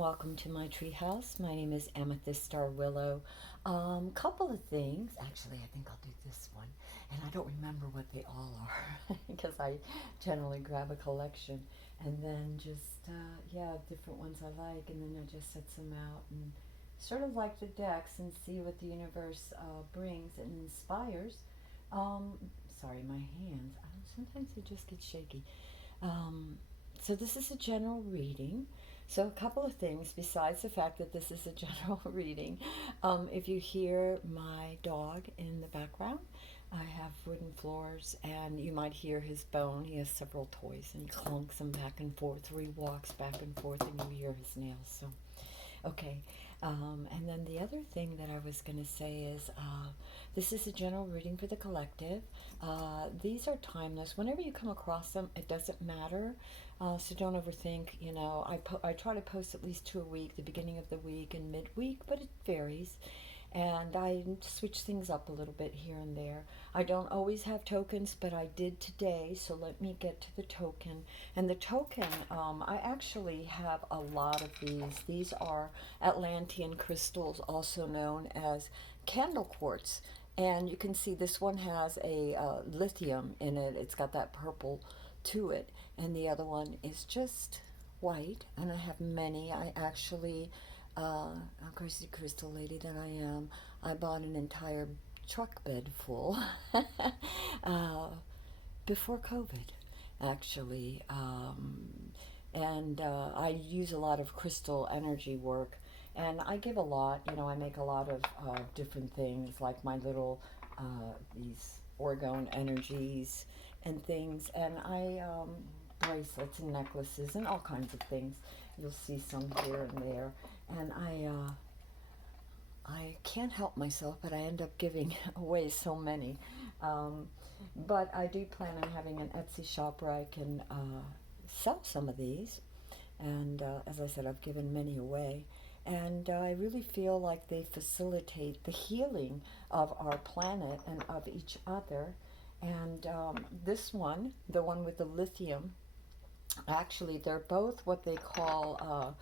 welcome to my treehouse. My name is Amethyst Star Willow. Couple of things. Actually, I think I'll do this one. And I don't remember what they all are because I generally grab a collection and then just, different ones I like, and then I just set some out and sort of like the decks and see what the universe brings and inspires. Um, Sorry, my hands. Sometimes they just get shaky. So this is a general reading. So a couple of things besides the fact that this is a general reading. If you hear my dog in the background, I have wooden floors, and you might hear his bone. He has several toys, and he clunks them back and forth, or he walks back and forth, and you hear his nails. So, okay. And then the other thing that I was going to say is this is a general reading for the collective. These are timeless. Whenever you come across them, it doesn't matter. So don't overthink. I try to post at least 2 a week, the beginning of the week and midweek, but it varies. And I switch things up a little bit here and there. I don't always have tokens, but I did today, so let me get to the token. And the token, I actually have a lot of these. These are Atlantean crystals, also known as candle quartz. And you can see this one has a lithium in it. It's got that purple to it. And the other one is just white. And I have many. I actually... crazy crystal lady that I am, I bought an entire truck bed full before COVID, actually. And I use a lot of crystal energy work, and I give a lot. I make a lot of different things, like my little these orgone energies and things, and I bracelets and necklaces and all kinds of things. You'll see some here and there. And I can't help myself, but I end up giving away so many. But I do plan on having an Etsy shop where I can sell some of these. And as I said, I've given many away. And I really feel like they facilitate the healing of our planet and of each other. And this one, the one with the lithium, actually, they're both what they call...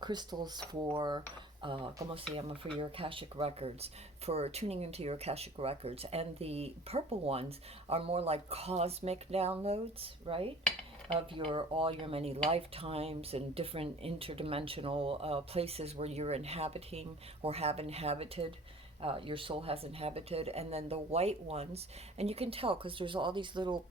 crystals for, como se llama, for your Akashic records, for tuning into your Akashic records. And the purple ones are more like cosmic downloads, right? Of all your many lifetimes and different interdimensional places where you're inhabiting or have inhabited. Your soul has inhabited. And then the white ones, and you can tell because there's all these little,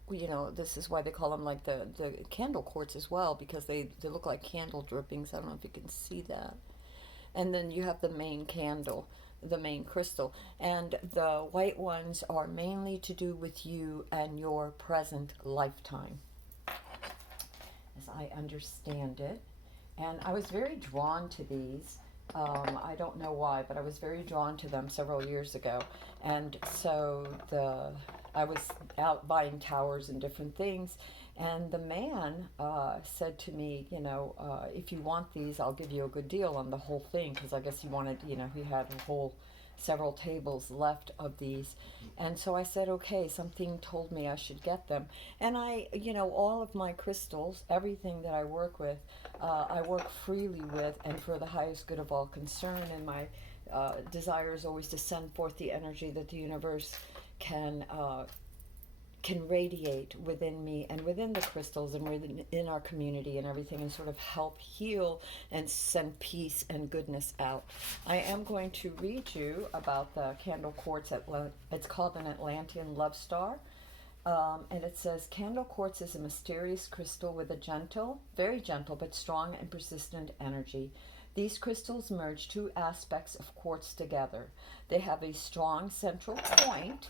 this is why they call them like the candle quartz as well, because they look like candle drippings. I don't know if you can see that. And then you have the main candle, the main crystal, and the white ones are mainly to do with you and your present lifetime, as I understand it. And I was very drawn to these. I don't know why, but I was very drawn to them several years ago. And so I was out buying towers and different things. And the man said to me, if you want these, I'll give you a good deal on the whole thing. Because I guess he wanted, he had several tables left of these. And so I said, okay, something told me I should get them. And all of my crystals, everything that I work with, I work freely with and for the highest good of all concerned. And my desire is always to send forth the energy that the universe can radiate within me and within the crystals and within our community and everything, and sort of help heal and send peace and goodness out. I am going to read you about the candle quartz. It's called an Atlantean love star. And it says, candle quartz is a mysterious crystal with a very gentle but strong and persistent energy. These crystals merge two aspects of quartz together. They have a strong central point,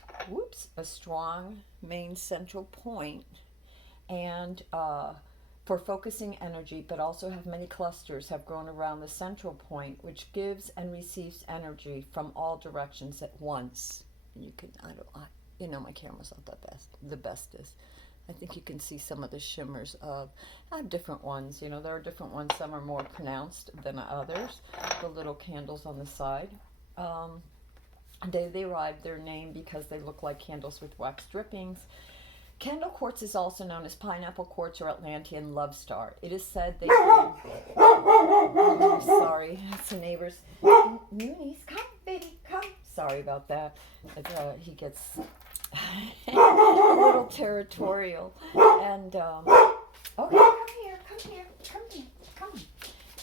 a strong main central point, and for focusing energy, but also have many clusters have grown around the central point, which gives and receives energy from all directions at once. And you can, my camera's not the bestest. I think you can see some of the shimmers of, I have different ones, there are different ones, some are more pronounced than others, the little candles on the side. They derived their name because they look like candles with wax drippings. Candle quartz is also known as pineapple quartz or Atlantean love star. It is said they bring sorry. It's the neighbor's. Moonies, come, baby, come. Sorry about that. He gets a little territorial. And, okay, come here.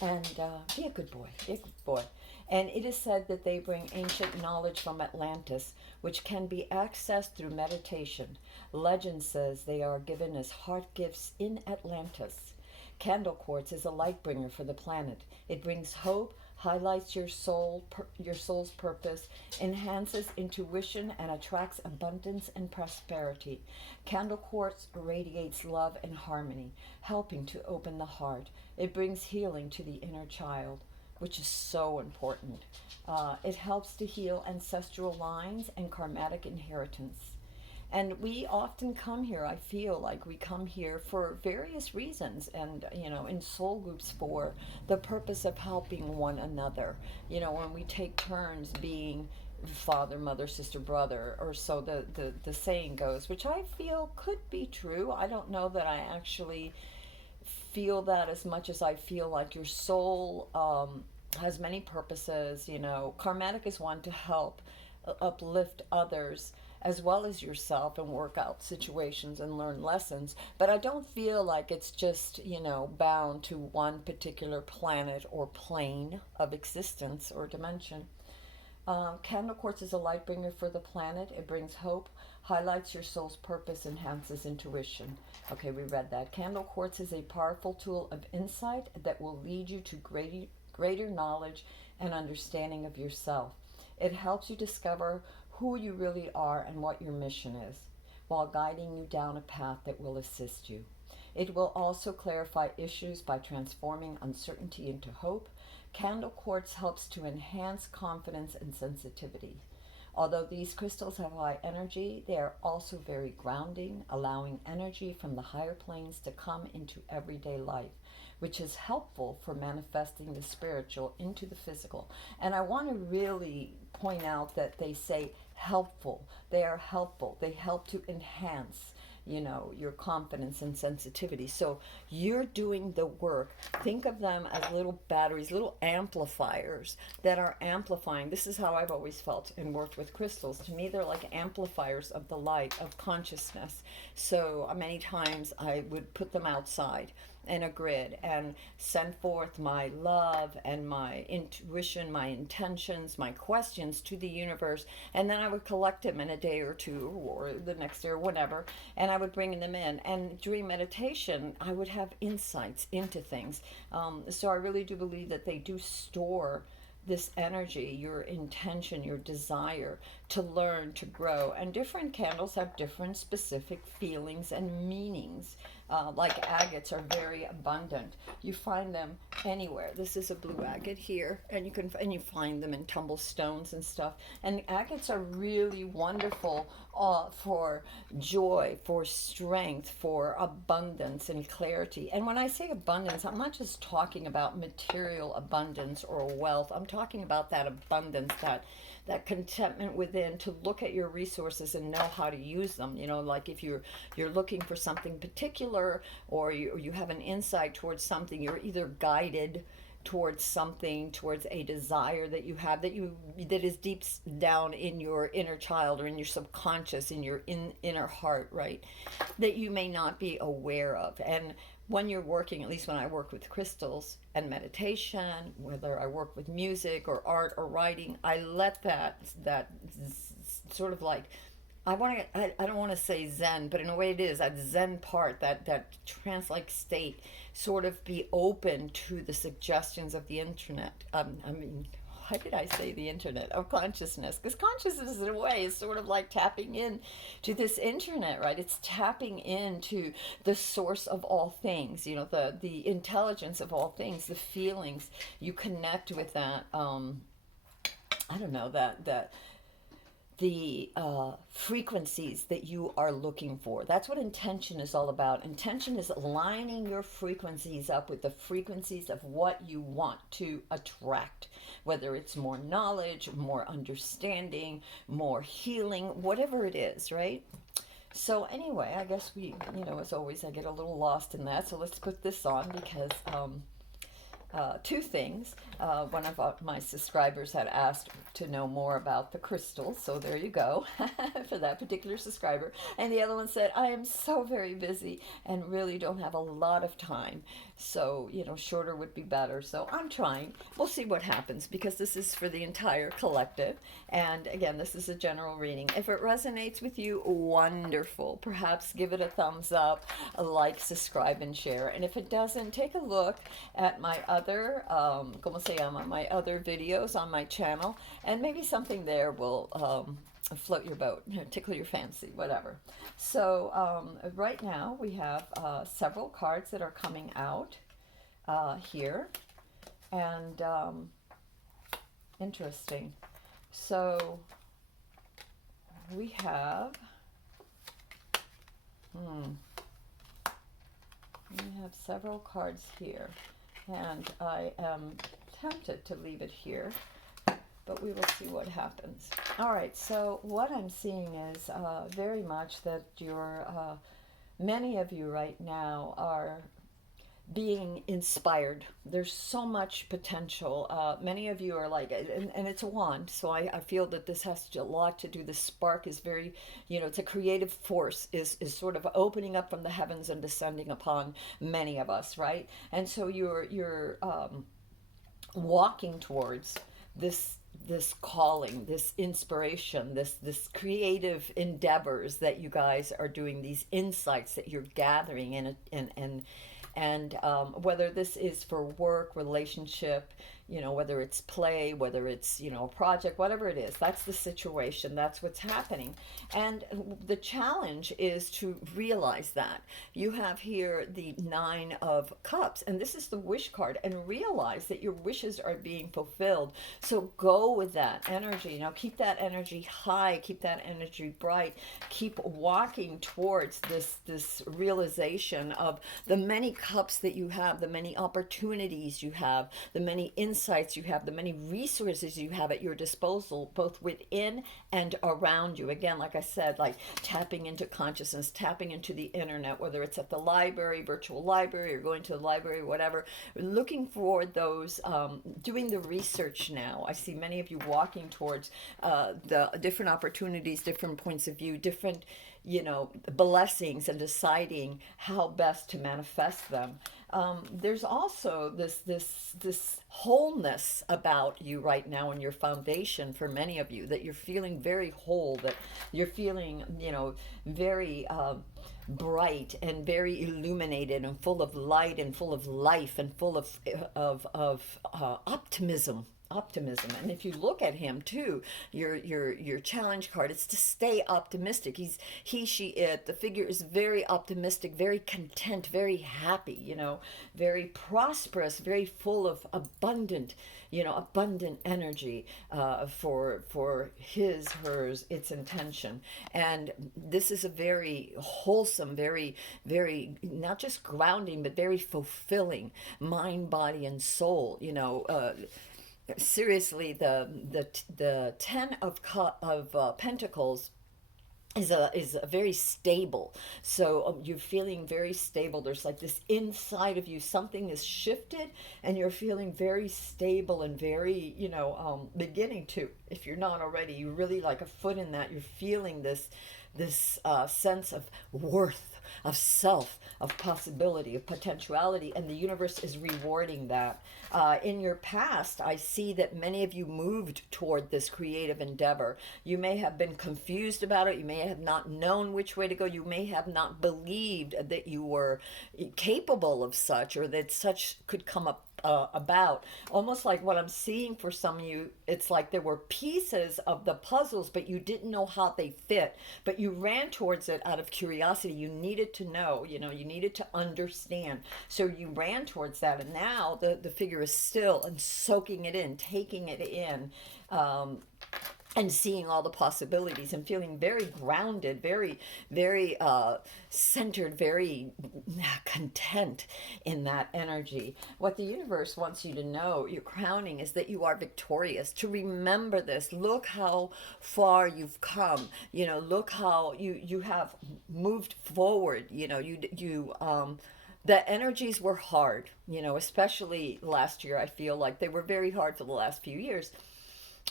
And be a good boy, be a good boy. And it is said that they bring ancient knowledge from Atlantis, which can be accessed through meditation. Legend says they are given as heart gifts in Atlantis. Candle quartz is a light bringer for the planet. It brings hope, highlights your soul's purpose, enhances intuition, and attracts abundance and prosperity. Candle quartz radiates love and harmony, helping to open the heart. It brings healing to the inner child, which is so important. It helps to heal ancestral lines and karmatic inheritance. And we often come here, I feel like we come here for various reasons, and, in soul groups for the purpose of helping one another. When we take turns being father, mother, sister, brother, or so the saying goes, which I feel could be true. I don't know that I actually feel that as much as I feel like your soul has many purposes. Karmatic is one to help uplift others as well as yourself and work out situations and learn lessons. But I don't feel like it's just, bound to one particular planet or plane of existence or dimension. Candle quartz is a light bringer for the planet. It brings hope, highlights your soul's purpose, enhances intuition. Okay, we read that. Candle quartz is a powerful tool of insight that will lead you to greater knowledge and understanding of yourself. It helps you discover who you really are and what your mission is, while guiding you down a path that will assist you. It will also clarify issues by transforming uncertainty into hope. Candle quartz helps to enhance confidence and sensitivity. Although these crystals have high energy, they are also very grounding, allowing energy from the higher planes to come into everyday life, which is helpful for manifesting the spiritual into the physical. And I want to really point out that they say helpful. They are helpful. They help to enhance, your confidence and sensitivity. So you're doing the work. Think of them as little batteries, little amplifiers that are amplifying. This is how I've always felt and worked with crystals. To me, they're like amplifiers of the light, of consciousness. So many times I would put them outside in a grid and send forth my love and my intuition, my intentions, my questions to the universe, and then I would collect them in a day or two or the next day or whatever, and I would bring them in. And during meditation I would have insights into things. So I really do believe that they do store this energy, your intention, your desire to learn, to grow. And different candles have different specific feelings and meanings. Like agates are very abundant. You find them anywhere. This is a blue agate here, and you find them in tumble stones and stuff. And agates are really wonderful for joy, for strength, for abundance and clarity. And when I say abundance, I'm not just talking about material abundance or wealth. I'm talking about that abundance, that contentment within, to look at your resources and know how to use them. Like if you're looking for something particular, or you have an insight towards something, you're either guided towards something, towards a desire that you have, that is deep down in your inner child or in your subconscious, in your inner heart, right? That you may not be aware of. And when you're working, at least when I work with crystals and meditation, whether I work with music or art or writing, I let that sort of like, I don't want to say Zen, but in a way it is, that Zen part, that trance-like state, sort of be open to the suggestions of the internet. Why did I say the internet? Of consciousness. Because consciousness, in a way, is sort of like tapping in to this internet, right? It's tapping into the source of all things, the intelligence of all things, the feelings. You connect with that, the frequencies that you are looking for. That's what intention is all about. Intention is aligning your frequencies up with the frequencies of what you want to attract, whether it's more knowledge, more understanding, more healing, whatever it is, right? So anyway, I guess we, as always, I get a little lost in that. So let's put this on because two things. One of my subscribers had asked to know more about the crystals, so there you go for that particular subscriber. And the other one said, I am so very busy and really don't have a lot of time. So, shorter would be better. So I'm trying. We'll see what happens because this is for the entire collective. And again, this is a general reading. If it resonates with you, wonderful. Perhaps give it a thumbs up, a like, subscribe, and share. And if it doesn't, take a look at my other, como se llama, my other videos on my channel, and maybe something there will float your boat, tickle your fancy, whatever. So right now we have several cards that are coming out here, and interesting. So we have several cards here, and I am tempted to leave it here, but we will see what happens. All right, so what I'm seeing is very much that many of you right now are being inspired. There's so much potential. Many of you are like, and it's a wand, so I feel that this has a lot to do. The spark is very, it's a creative force is sort of opening up from the heavens and descending upon many of us, right? And so you're walking towards this calling, this inspiration, this creative endeavors that you guys are doing, these insights that you're gathering and whether this is for work, relationship, whether it's play, whether it's, a project, whatever it is, that's the situation, that's what's happening. And the challenge is to realize that. You have here the 9 of Cups, and this is the wish card, and realize that your wishes are being fulfilled. So go with that energy. Now keep that energy high, keep that energy bright, keep walking towards this realization of the many cups that you have, the many opportunities you have, the many insights you have, the many resources you have at your disposal, both within and around you. Again, like I said, like tapping into consciousness, tapping into the internet, whether it's at the library, virtual library, or going to the library, whatever, looking for those, doing the research now. I see many of you walking towards the different opportunities, different points of view, different blessings, and deciding how best to manifest them. There's also this wholeness about you right now in your foundation for many of you, that you're feeling very whole, that you're feeling, very bright and very illuminated and full of light and full of life and full of optimism. And if you look at him too, your challenge card, it's to stay optimistic. The figure is very optimistic, very content, very happy, very prosperous, very full of abundant energy for hers, its intention. And this is a very wholesome, very, very, not just grounding, but very fulfilling mind, body, and soul, seriously, the 10 of Pentacles is a very stable. So you're feeling very stable. There's like this inside of you, something is shifted, and you're feeling very stable and very, beginning to, if you're not already, you really like a foot in that. You're feeling this sense of worth, of self, of possibility, of potentiality, and the universe is rewarding that. In your past, I see that many of you moved toward this creative endeavor. You may have been confused about it. You may have not known which way to go. You may have not believed that you were capable of such, or that such could come up about. Almost like what I'm seeing for some of you, it's like there were pieces of the puzzles, but you didn't know how they fit, but you ran towards it out of curiosity. You needed to know, you needed to understand. So you ran towards that, and now the figure is still and soaking it in, taking it in, and seeing all the possibilities and feeling very grounded, very, very centered, very content in that energy. What the universe wants you to know, your crowning, is that you are victorious. To remember this, look how far you've come. Look how you have moved forward. the energies were hard, especially last year. I feel like they were very hard for the last few years.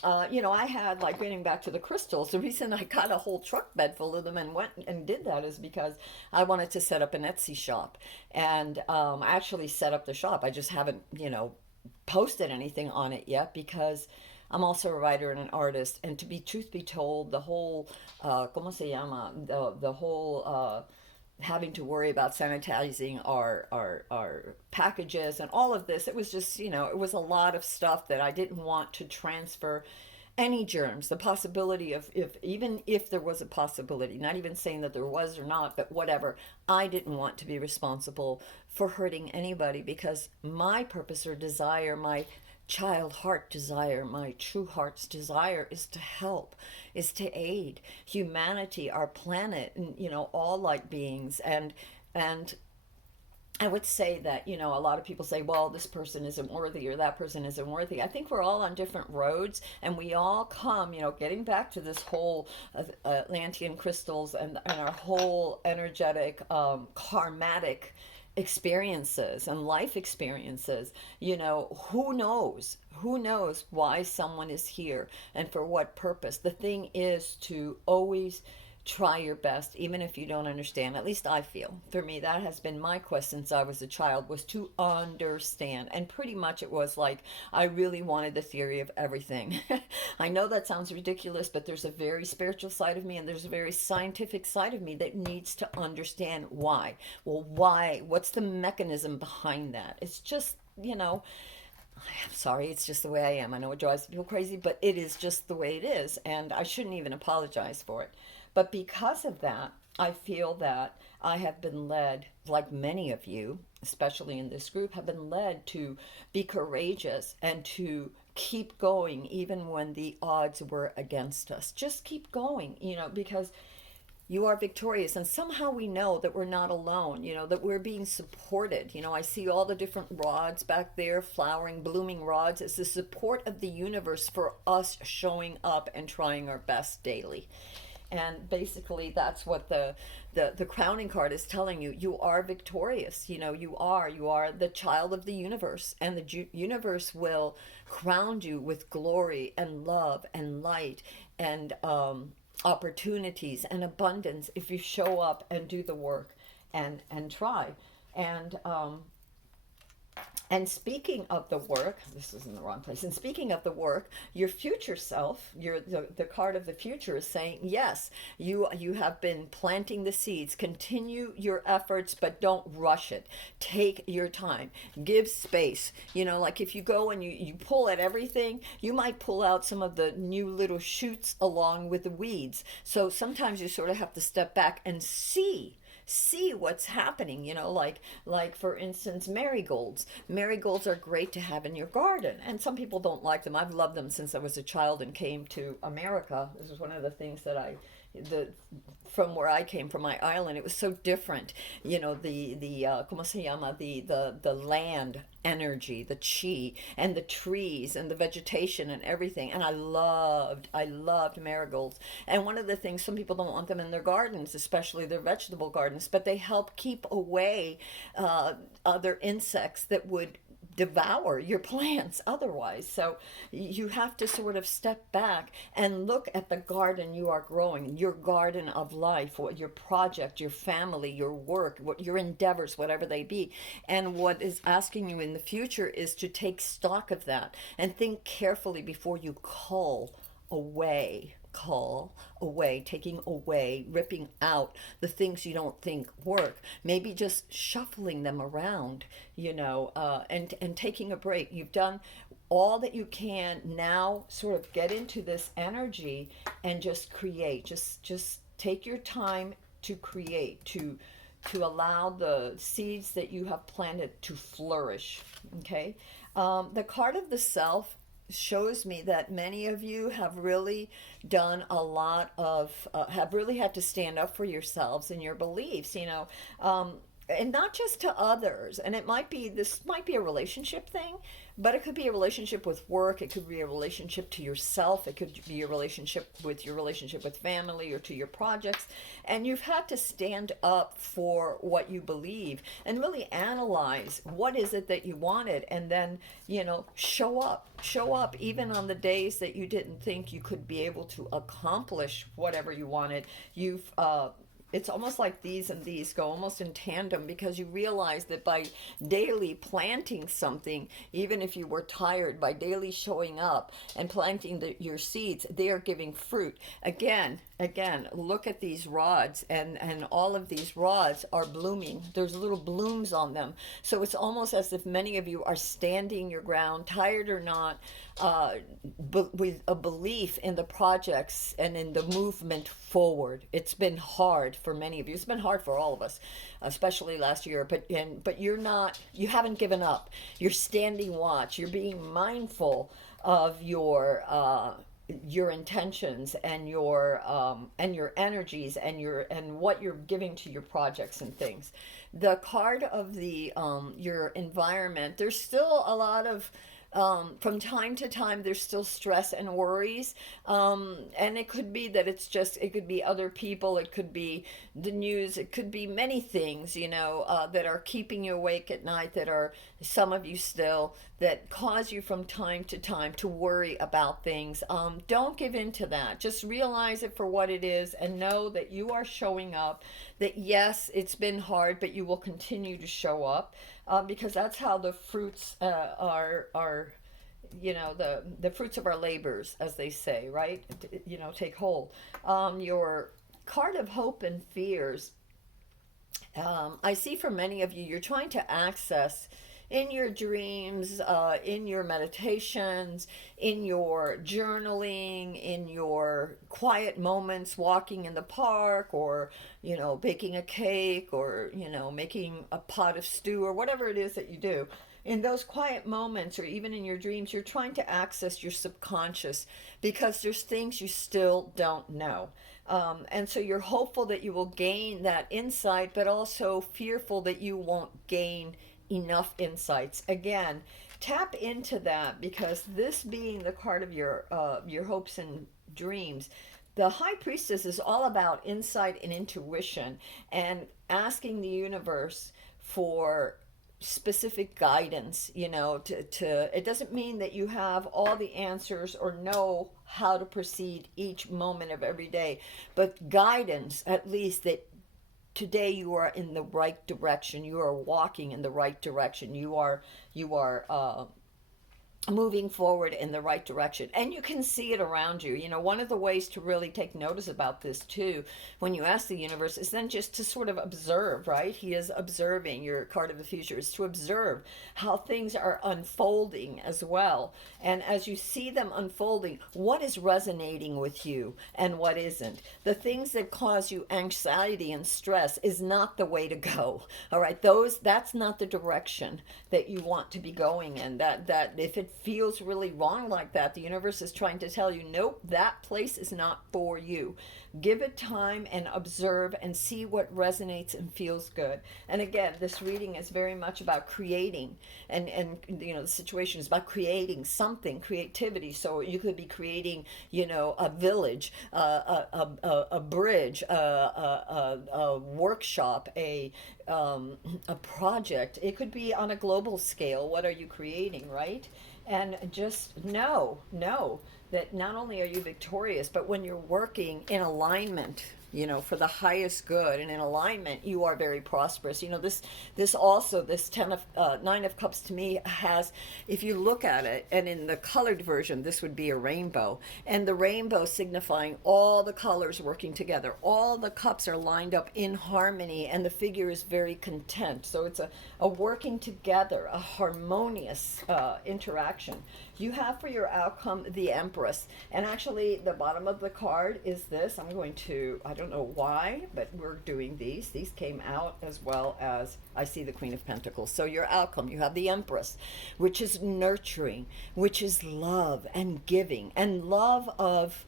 I had, like, getting back to the crystals, the reason I got a whole truck bed full of them and went and did that is because I wanted to set up an Etsy shop. And I actually set up the shop. I just haven't, posted anything on it yet because I'm also a writer and an artist. And to be truth be told, the whole, ¿cómo se llama? The whole, having to worry about sanitizing our packages and all of this. It was just, it was a lot of stuff that I didn't want to transfer any germs. The possibility of, if even if there was a possibility, not even saying that there was or not, but whatever, I didn't want to be responsible for hurting anybody because my purpose or desire, my child heart desire, my true heart's desire is to help, is to aid humanity, our planet, and all light beings. And I would say that, a lot of people say, well, this person isn't worthy or that person isn't worthy. I think we're all on different roads and we all come, getting back to this whole Atlantean crystals and our whole energetic, karmatic experiences and life experiences. Who knows why someone is here and for what purpose. The thing is to always try your best, even if you don't understand. At least I feel, for me, that has been my quest since I was a child, was to understand. And pretty much it was like I really wanted the theory of everything. I know that sounds ridiculous, but there's a very spiritual side of me and there's a very scientific side of me that needs to understand why. Well, why? What's the mechanism behind that? It's just, I'm sorry, it's just the way I am. I know it drives people crazy, but it is just the way it is, and I shouldn't even apologize for it. But because of that, I feel that I have been led, like many of you, especially in this group, have been led to be courageous and to keep going even when the odds were against us. Just keep going, because you are victorious, and somehow we know that we're not alone, that we're being supported. I see all the different rods back there, flowering, blooming rods. It's the support of the universe for us showing up and trying our best daily. And basically that's what the crowning card is telling you. You are victorious. You are the child of the universe, and the universe will crown you with glory and love and light and opportunities and abundance if you show up and do the work and try. And speaking of the work, this is in the wrong place. And speaking of the work, your future self, the card of the future is saying, yes, you have been planting the seeds. Continue your efforts, but don't rush it. Take your time. Give space. Like if you go and you pull at everything, you might pull out some of the new little shoots along with the weeds. So sometimes you sort of have to step back and see what's happening. Like for instance, marigolds are great to have in your garden, and some people don't like them. I've loved them since I was a child and came to America. This is one of the things that from where I came, from my island, it was so different. The ¿cómo se llama? The land energy, the chi, and the trees and the vegetation and everything. And I loved marigolds. And one of the things, some people don't want them in their gardens, especially their vegetable gardens, but they help keep away other insects that would devour your plants otherwise. So you have to sort of step back and look at the garden you are growing, your garden of life, what your project, your family, your work, what your endeavors, whatever they be. And what is asking you in the future is to take stock of that and think carefully before you cull away, taking away, ripping out the things you don't think work, maybe just shuffling them around, and taking a break. You've done all that you can. Now sort of get into this energy and just create. Just take your time to create, to allow the seeds that you have planted to flourish. Okay. The card of the self shows me that many of you have really done a lot of have really had to stand up for yourselves and your beliefs. and not just to others. And it might be, this might be a relationship thing, but it could be a relationship with work. It could be a relationship to yourself. It could be a relationship with your relationship with family or to your projects. And you've had to stand up for what you believe and really analyze what is it that you wanted, and then, show up even on the days that you didn't think you could be able to accomplish whatever you wanted. It's almost like these and these go almost in tandem, because you realize that by daily planting something, even if you were tired, by daily showing up and planting your seeds, they are giving fruit. Again, look at these rods, and all of these rods are blooming. There's little blooms on them. So it's almost as if many of you are standing your ground, tired or not, with a belief in the projects and in the movement forward. It's been hard for many of you. It's been hard for all of us, especially last year. But you haven't given up. You're standing watch. You're being mindful of your intentions and your energies and what you're giving to your projects and things. The card of the your environment. There's still a lot of from time to time, there's still stress and worries. And it could be that it could be other people, it could be the news, it could be many things, that are keeping you awake at night, that are some of you still, that cause you from time to time to worry about things. Don't give in to that. Just realize it for what it is and know that you are showing up, that yes, it's been hard, but you will continue to show up. Because that's how the fruits are the fruits of our labors, as they say, right? Take hold. Your card of hope and fears. I see for many of you, you're trying to access in your dreams, in your meditations, in your journaling, in your quiet moments, walking in the park, or, baking a cake, or, making a pot of stew, or whatever it is that you do. In those quiet moments, or even in your dreams, you're trying to access your subconscious, because there's things you still don't know. And so you're hopeful that you will gain that insight, but also fearful that you won't gain enough insights. Again, tap into that, because this being the card of your hopes and dreams, the High Priestess is all about insight and intuition, and asking the universe for specific guidance. It doesn't mean that you have all the answers or know how to proceed each moment of every day, but guidance, at least, that today you are in the right direction. You are walking in the right direction. You are moving forward in the right direction, and you can see it around you. One of the ways to really take notice about this too, when you ask the universe, is then just to sort of observe, right? He is observing. Your card of the future is to observe how things are unfolding as well. And as you see them unfolding, what is resonating with you and what isn't. The things that cause you anxiety and stress is not the way to go. All right, that's not the direction that you want to be going in. That if it feels really wrong like that, the universe is trying to tell you, nope, that place is not for you. Give it time and observe and see what resonates and feels good. And again, this reading is very much about creating, and the situation is about creating something, creativity. So you could be creating, a village, a bridge, a workshop, a project. It could be on a global scale. What are you creating, right? And just know that not only are you victorious, but when you're working in alignment, for the highest good, and in alignment, you are very prosperous. This also, this 9 of Cups to me has, if you look at it, and in the colored version, this would be a rainbow, and the rainbow signifying all the colors working together. All the cups are lined up in harmony, and the figure is very content. So it's a working together, a harmonious interaction. You have for your outcome the Empress, and actually the bottom of the card is this. I don't know why, but we're doing these. These came out, as well as I see the Queen of Pentacles. So your outcome, you have the Empress, which is nurturing, which is love and giving, and love of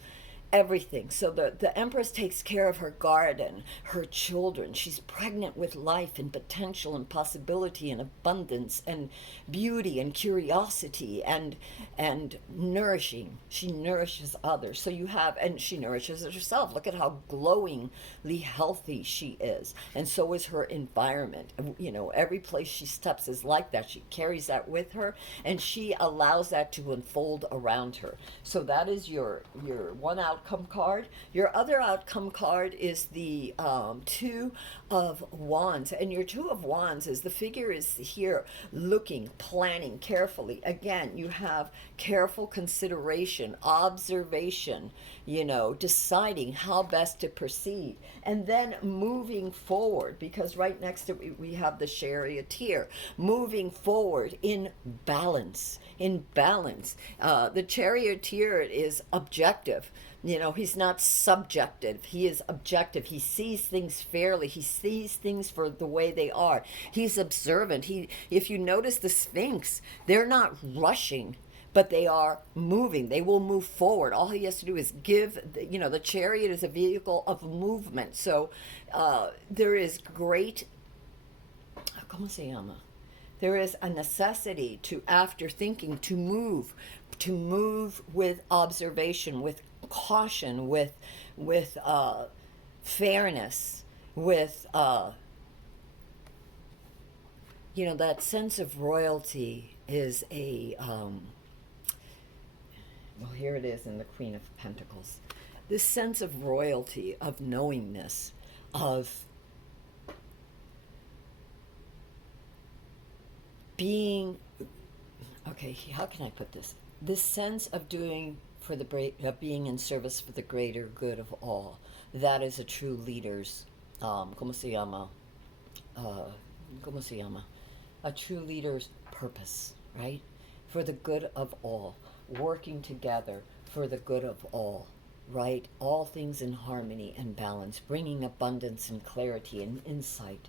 everything. So the Empress takes care of her garden, her children. She's pregnant with life and potential and possibility and abundance and beauty and curiosity and nourishing. She nourishes others. So you have, and she nourishes herself. Look at how glowingly healthy she is. And so is her environment. You know, every place she steps is like that. She carries that with her, and she allows that to unfold around her. So that is your one outcome card. Your other outcome card is the Two of Wands. And your Two of Wands is the figure is here looking, planning carefully. Again, you have careful consideration, observation, you know, deciding how best to proceed, and then moving forward, because right next to it we have the charioteer, moving forward in balance. In balance. The charioteer is objective. You know, he's not subjective. He is objective. He sees things fairly. He sees things for the way they are. He's observant. If you notice the Sphinx, they're not rushing, but they are moving. They will move forward. All he has to do is give, you know, the chariot is a vehicle of movement. So there is great, ¿cómo se llama? There is a necessity to, after thinking, to move with observation, with caution, with fairness, with you know, that sense of royalty is a well, here it is in the Queen of Pentacles. This sense of royalty, of knowingness, of being, okay, how can I put this? This sense of doing for the of being in service for the greater good of all. That is a true leader's, ¿cómo se llama? ¿Cómo se llama? A true leader's purpose, right? For the good of all, working together for the good of all, right? All things in harmony and balance, bringing abundance and clarity and insight.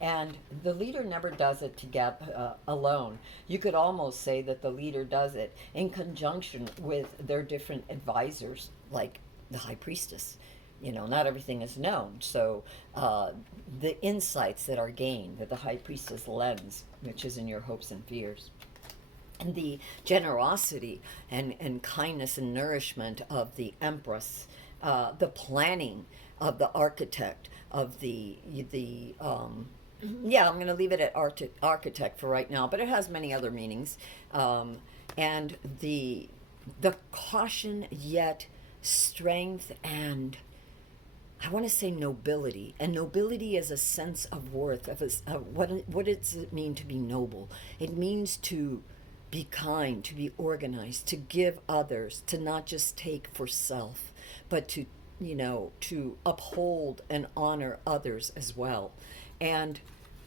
And the leader never does it together alone. You could almost say that the leader does it in conjunction with their different advisors, like the High Priestess. You know, not everything is known. So the insights that are gained, that the High Priestess lends, which is in your hopes and fears, and the generosity and kindness and nourishment of the Empress, the planning of the architect, of the yeah, I'm going to leave it at architect for right now, but it has many other meanings. And the caution, yet strength, and I want to say nobility. And nobility is a sense of worth. What does it mean to be noble? It means to be kind, to be organized, to give others, to not just take for self, but to, you know, to uphold and honor others as well. And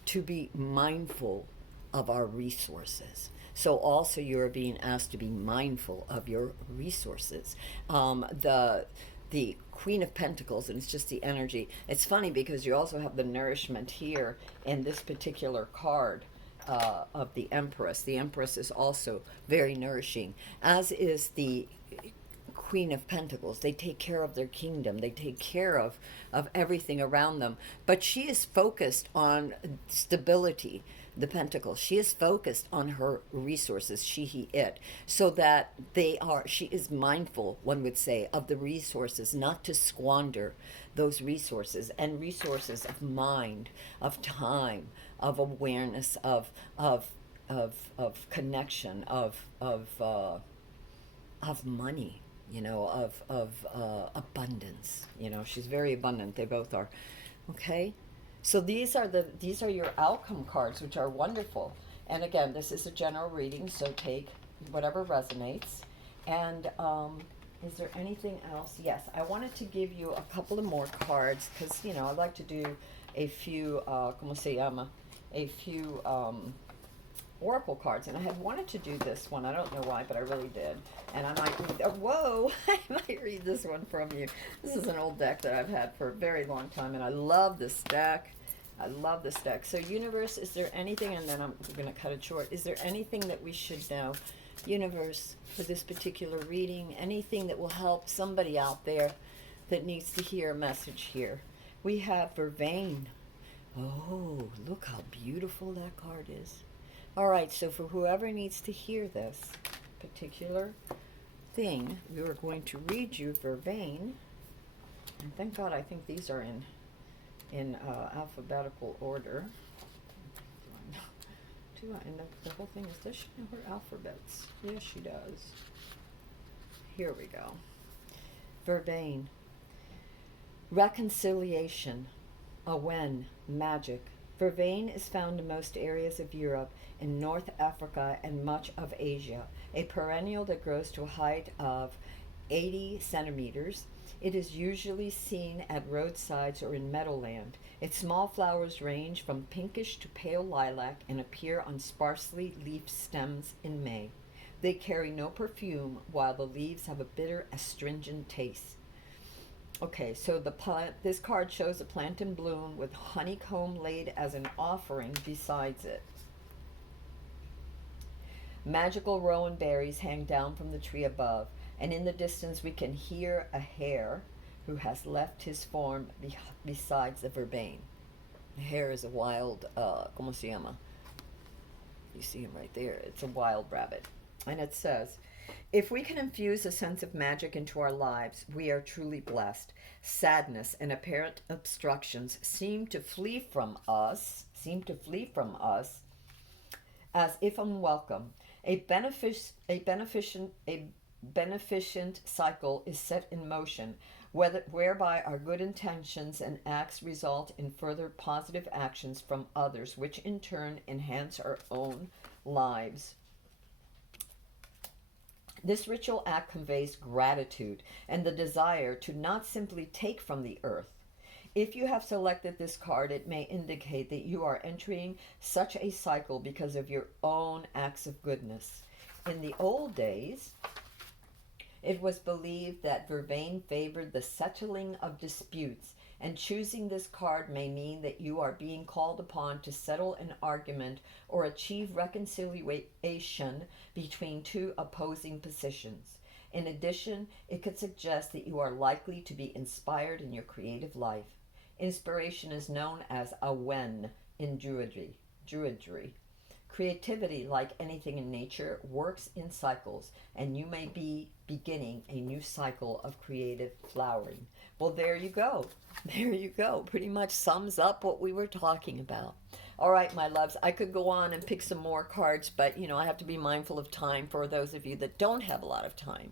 to be mindful of our resources. So also you're being asked to be mindful of your resources. The Queen of Pentacles, and it's just the energy. It's funny because you also have the nourishment here in this particular card of the Empress. The Empress is also very nourishing, as is the Queen of Pentacles. They take care of their kingdom. They take care of everything around them. But she is focused on stability, the Pentacles. She is focused on her resources, she, he, it, so that she is mindful, one would say, of the resources, not to squander those resources, and resources of mind, of time, of awareness, of connection, of money, you know, of abundance. You know, she's very abundant. They both are. Okay, so these are your outcome cards, which are wonderful. And again, this is a general reading, so take whatever resonates. And is there anything else? Yes, I wanted to give you a couple of more cards because, you know, I like to do a few, ¿cómo se llama? A few oracle cards, and I had wanted to do this one. I don't know why, but I really did. And I might read, whoa, I might read this one from you. This is an old deck that I've had for a very long time, and I love this deck. I love this deck. So universe, is there anything, and then I'm going to cut it short, is there anything that we should know universe, for this particular reading, anything that will help somebody out there that needs to hear a message here. We have Vervain. Oh, look how beautiful that card is. All right, so for whoever needs to hear this particular thing, we are going to read you Vervain. And thank God, I think these are in alphabetical order. And the whole thing is, does she know her alphabets? Yes, she does. Here we go. Vervain. Reconciliation. Awen. Magic. Vervain is found in most areas of Europe, in North Africa, and much of Asia. A perennial that grows to a height of 80 centimeters. It is usually seen at roadsides or in meadowland. Its small flowers range from pinkish to pale lilac and appear on sparsely leafed stems in May. They carry no perfume, while the leaves have a bitter, astringent taste. Okay, so this card shows a plant in bloom with honeycomb laid as an offering besides it. Magical rowan berries hang down from the tree above, and in the distance we can hear a hare who has left his form besides the vervain. The hare is a wild, ¿cómo se llama? You see him right there. It's a wild rabbit. And it says, if we can infuse a sense of magic into our lives, we are truly blessed. Sadness and apparent obstructions seem to flee from us as if unwelcome. A beneficent cycle is set in motion, whereby our good intentions and acts result in further positive actions from others, which in turn enhance our own lives. This ritual act conveys gratitude and the desire to not simply take from the earth. If you have selected this card, it may indicate that you are entering such a cycle because of your own acts of goodness. In the old days, it was believed that vervain favored the settling of disputes, and choosing this card may mean that you are being called upon to settle an argument or achieve reconciliation between two opposing positions. In addition, it could suggest that you are likely to be inspired in your creative life. Inspiration is known as awen in Druidry. Creativity, like anything in nature, works in cycles, and you may be beginning a new cycle of creative flowering. Well, there you go. There you go. Pretty much sums up what we were talking about. All right, my loves, I could go on and pick some more cards, but, I have to be mindful of time for those of you that don't have a lot of time.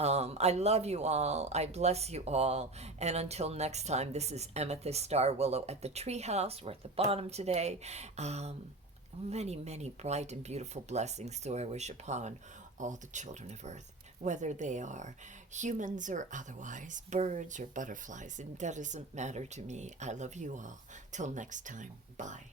I love you all. I bless you all. And until next time, this is Amethyst Star Willow at the Treehouse. We're at the bottom today. Many, many bright and beautiful blessings do I wish upon all the children of Earth, whether they are humans or otherwise, birds or butterflies. And that doesn't matter to me. I love you all. Till next time. Bye.